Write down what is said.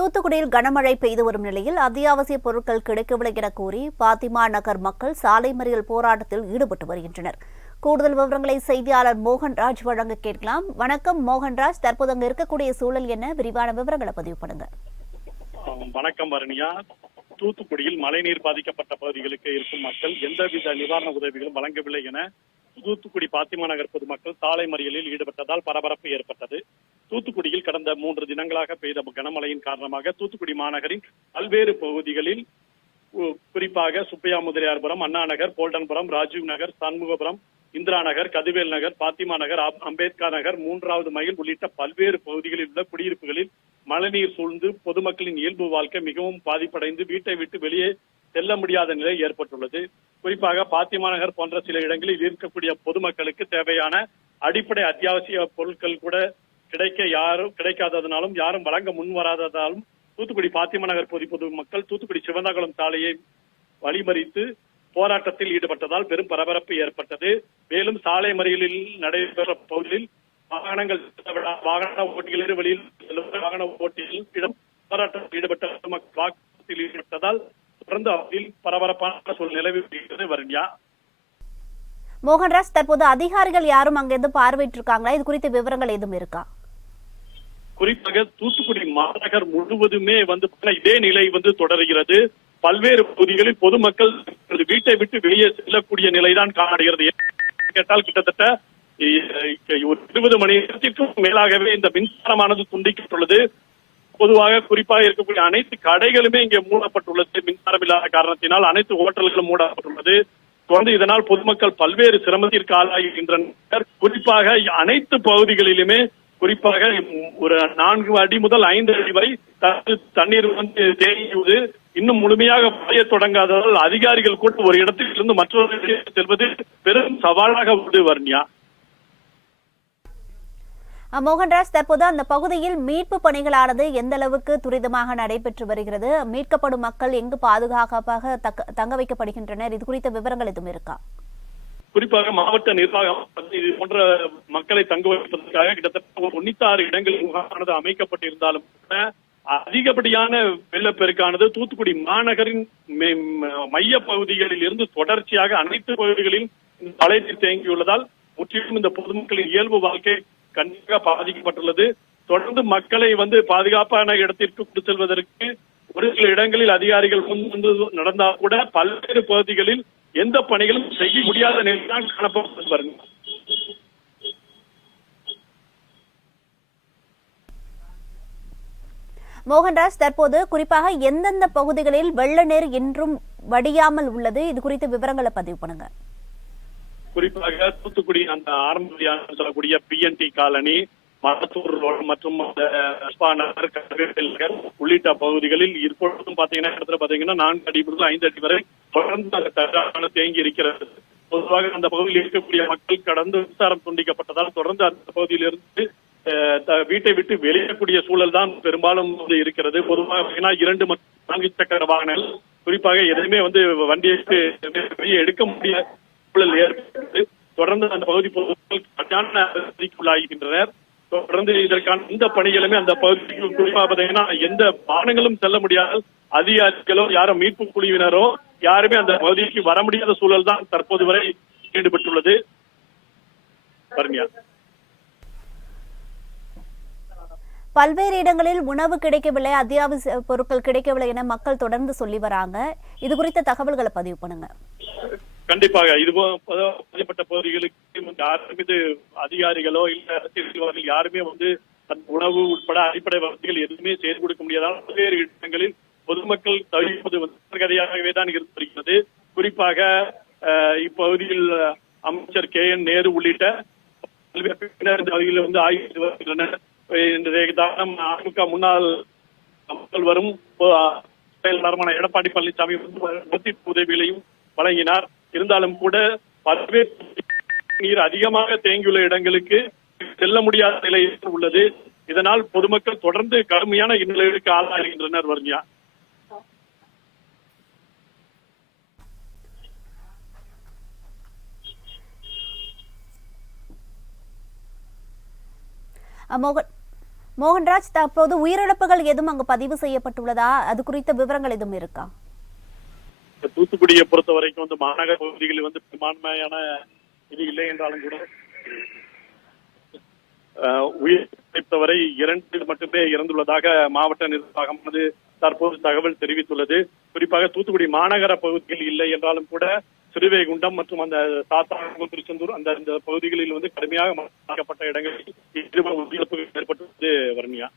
தூத்துக்குடியில் கனமழை பெய்து வரும் நிலையில் அத்தியாவசிய பொருட்கள் கிடைக்கவில்லை என கூறி பாத்திமா நகர் மக்கள் சாலை மறியல் போராட்டத்தில் ஈடுபட்டு வருகின்றனர். கூடுதல் விவரங்களை செய்தியாளர் மோகன்ராஜ் வழங்க கேட்கலாம். வணக்கம் மோகன்ராஜ், தற்போது அங்கு இருக்கக்கூடிய சூழல் என்ன? விரிவான விவரங்களை பதிவு பண்ணுங்க. வணக்கம் வருணியா. தூத்துக்குடியில் மழைநீர் பாதிக்கப்பட்ட பகுதிகளுக்கு இருக்கும் மக்கள் எந்தவித நிவாரண உதவிகளும் வழங்கவில்லை என தூத்துக்குடி பாத்திமா நகர் பொதுமக்கள் சாலை மறியலில் ஈடுபட்டதால் பரபரப்பு ஏற்பட்டது. தூத்துக்குடியில் கடந்த 3 தினங்களாக பெய்த கனமழையின் காரணமாக தூத்துக்குடி மாநகரின் பல்வேறு பகுதிகளில் குறிப்பாக சுப்பையா முதலியார்புரம், அண்ணா நகர், போல்டன்புரம், ராஜீவ் நகர், சண்முகபுரம், இந்திரா நகர், கதிவேல் நகர், பாத்திமா நகர், அம்பேத்கர் நகர், 3வது மைல் உள்ளிட்ட பல்வேறு பகுதிகளில் உள்ள குடியிருப்புகளில் மழைநீர் சூழ்ந்து பொதுமக்களின் இயல்பு வாழ்க்கை மிகவும் பாதிப்படைந்து வீட்டை விட்டு வெளியே செல்ல முடியாத நிலை ஏற்பட்டுள்ளது. குறிப்பாக பாத்திமா நகர் போன்ற சில இடங்களில் இருக்கக்கூடிய பொதுமக்களுக்கு தேவையான அடிப்படை அத்தியாவசிய பொருட்கள் கூட கிடைக்காததனாலும் யாரும் வழங்க முன் வராததாலும் தூத்துக்குடி பாத்திமா நகர் பொதுமக்கள் தூத்துக்குடி சிவந்தாகுளம் சாலையை வழிமறித்து போராட்டத்தில் ஈடுபட்டதால் பெரும் பரபரப்பு ஏற்பட்டது. மேலும் சாலை மறியலில் நடைபெற்ற பகுதியில் வாகன ஓட்டிகளின் வெளியில் வாகன ஓட்டிகளிடம் போராட்டத்தில் ஈடுபட்ட வாக்குவாதத்தில் ஈடுபட்டதால் தொடர்ந்து அதில் பரபரப்பான சூழல் நிலவி வருகிறது. வருண்யா. மோகன்ராஜ், தற்போது அதிகாரிகள் யாரும் அங்கிருந்து பார்வையிட்டிருக்காங்களா? இது குறித்த விவரங்கள் எதுவும் இருக்கா? குறிப்பாக தூத்துக்குடி மாநகர் முழுவதுமே இதே நிலை தொடர்கிறது. பல்வேறு பகுதிகளில் பொதுமக்கள் வீட்டை விட்டு வெளியே செல்லக்கூடிய நிலைதான் காணப்படுகிறது. கேட்டால் கிட்டத்தட்ட ஒரு 20 மணி நேரத்திற்கும் மேலாகவே இந்த மின்சாரமானது துண்டிக்கப்பட்டுள்ளது. பொதுவாக குறிப்பாக இருக்கக்கூடிய அனைத்து கடைகளுமே இங்கே மூடப்பட்டுள்ளது. மின்சாரம் இல்லாத காரணத்தினால் அனைத்து ஹோட்டல்களும் மூடப்பட்டுள்ளது. தொடர்ந்து இதனால் பொதுமக்கள் பல்வேறு சிரமத்திற்கு ஆளாகின்றனர். குறிப்பாக அனைத்து பகுதிகளிலுமே குறிப்பாக ஒரு 4 அடி முதல் 5 அடி வரை தண்ணீர் தேங்கியுள்ளது. இன்னும் முழுமையாக பாய தொடங்காததால் அதிகாரிகள் கூட ஒரு இடத்திலிருந்து மற்றொரு இடத்திற்கு செல்வது பெரும் சவாலாக உள்ளது. வர்ணியா. மோகன்ராஜ், தற்போது அந்த பகுதியில் மீட்பு பணிகளானது எந்த அளவுக்கு துரிதமாக நடைபெற்று வருகிறது? மீட்கப்படும் மக்கள் எங்கு பாதுகாப்பாக தங்க வைக்கப்படுகின்றனர்? இது குறித்த விவரங்கள் எதுவும் இருக்கா? குறிப்பாக மாவட்ட நிர்வாகம் இது போன்ற மக்களை தங்க வைப்பதற்காக கிட்டத்தட்ட 96 இடங்களில் முகாமானது அமைக்கப்பட்டிருந்தாலும் அதிகப்படியான வெள்ளப்பெருக்கானது தூத்துக்குடி மாநகரின் மைய பகுதிகளில் இருந்து தொடர்ச்சியாக அனைத்து பகுதிகளிலும் மழைநீர் தேங்கியுள்ளதால் முற்றிலும் இந்த பொதுமக்களின் இயல்பு வாழ்க்கை கண்டிப்பாக பாதிக்கப்பட்டுள்ளது. தொடர்ந்து மக்களை பாதுகாப்பான இடத்திற்கு கொண்டு செல்வதற்கு ஒரு சில இடங்களில் அதிகாரிகள் நடந்தால் கூட பல்வேறு பகுதிகளில் எந்த பணிகளும் செய்ய முடியாத நிலைதான் காணப்பட்டு வருகிறது. மோகன்ராஜ், தற்போது குறிப்பாக எந்தெந்த பகுதிகளில் வெள்ள நீர் இன்றும் வடியாமல் உள்ளது? இது குறித்த விவரங்களை பதிவு பண்ணுங்க. குறிப்பாக தூத்துக்குடி அந்த ஆரம்ப சொல்லக்கூடிய PNT காலனி, மரத்தூர் ரோடு மற்றும் உள்ளிட்ட பகுதிகளில் இப்பொழுதும் பாத்தீங்கன்னா 4 அடி முதல் 5 அடி வரை தொடர்ந்து அந்த தண்ணீர் தேங்கி இருக்கிறது. பொதுவாக அந்த பகுதியில் இருக்கக்கூடிய மக்கள் கடந்து மின்சாரம் துண்டிக்கப்பட்டதால் தொடர்ந்து அந்த பகுதியிலிருந்து வீட்டை விட்டு வெளியேறக்கூடிய சூழல் தான் பெரும்பாலும் இருக்கிறது. பொதுவாக 2 மற்றும் 4 சக்கர வாகனங்கள் குறிப்பாக எதுவுமே வண்டியை வெளியே எடுக்க முடியாத சூழல் ஏற்பட்டது. தொடர்ந்து அந்த பகுதி பொதுமக்கள் கட்டான உள்ளாகின்றனர். தொடர்ந்து இதற்கான இந்த பணிகளுமே அந்த பகுதிக்கு குறிப்பாக பார்த்தீங்கன்னா எந்த வாகனங்களும் செல்ல முடியாது. அதிகாரிகளோ யாரும் மீட்பு குழுவினரோ யாருமே அந்த பகுதிக்கு வர முடியாத சூழல் தான் தற்போது வரை ஈடுபட்டுள்ளது. பல்வேறு இடங்களில் உணவு கிடைக்கவில்லை, அத்தியாவசிய பொருட்கள் கிடைக்கவில்லை என மக்கள் தொடர்ந்து சொல்லி வராங்க. இது குறித்த தகவல்களை பதிவு பண்ணுங்க. கண்டிப்பாக இது பாதிக்கப்பட்ட பகுதிகளுக்கு யாருமே அதிகாரிகளோ இல்ல அரசியல்வாதிகள் யாருமே உணவு உட்பட அடிப்படை வசதிகள் எதுவுமே செய்து கொடுக்க முடியாதால் பல்வேறு இடங்களில் பொதுமக்கள் தவிர்ப்பது கதையாகவே தான் இருந்து வருகிறது. குறிப்பாக இப்பகுதியில் அமைச்சர் KN நேரு உள்ளிட்ட பல்வேறு பகுதிகளில் ஆய்வு வருகின்றனர். இன்றைய தானம் அதிமுக முன்னாள் வரும் செயலாளருமான எடப்பாடி பழனிசாமி உதவிகளையும் வழங்கினார். இருந்தாலும் கூட பல்வேறு நீர் அதிகமாக தேங்கியுள்ள இடங்களுக்கு செல்ல முடியாத நிலை உள்ளது. இதனால் பொதுமக்கள் தொடர்ந்து கடுமையான இன்னலுக்கு ஆளாகின்றனர். வர்ணியா. மோகன்ராஜ், தற்போது உயிரிழப்புகள் எதுவும் அங்கு பதிவு செய்யப்பட்டுள்ளதா? அது குறித்த விவரங்கள் எதுவும் இருக்கா? தூத்துக்குடியை பொறுத்த வரைக்கும் வந்து மாநகர பகுதிகளில் வந்து பெரும்பான்மையான இது இல்லை என்றாலும் கூட உயிரிழந்தவரை 2 மட்டுமே இறந்துள்ளதாக மாவட்ட நிர்வாகம் தற்போது தகவல் தெரிவித்துள்ளது. குறிப்பாக தூத்துக்குடி மாநகர பகுதியில் இல்லை என்றாலும் கூட சிறுவைகுண்டம் மற்றும் அந்த சாத்தான்குளம், திருச்செந்தூர் அந்த பகுதிகளில் வந்து கடுமையாக பாதிக்கப்பட்ட இடங்களில் உயிரிழப்புகள் ஏற்பட்டுள்ளது. வர்ணியா.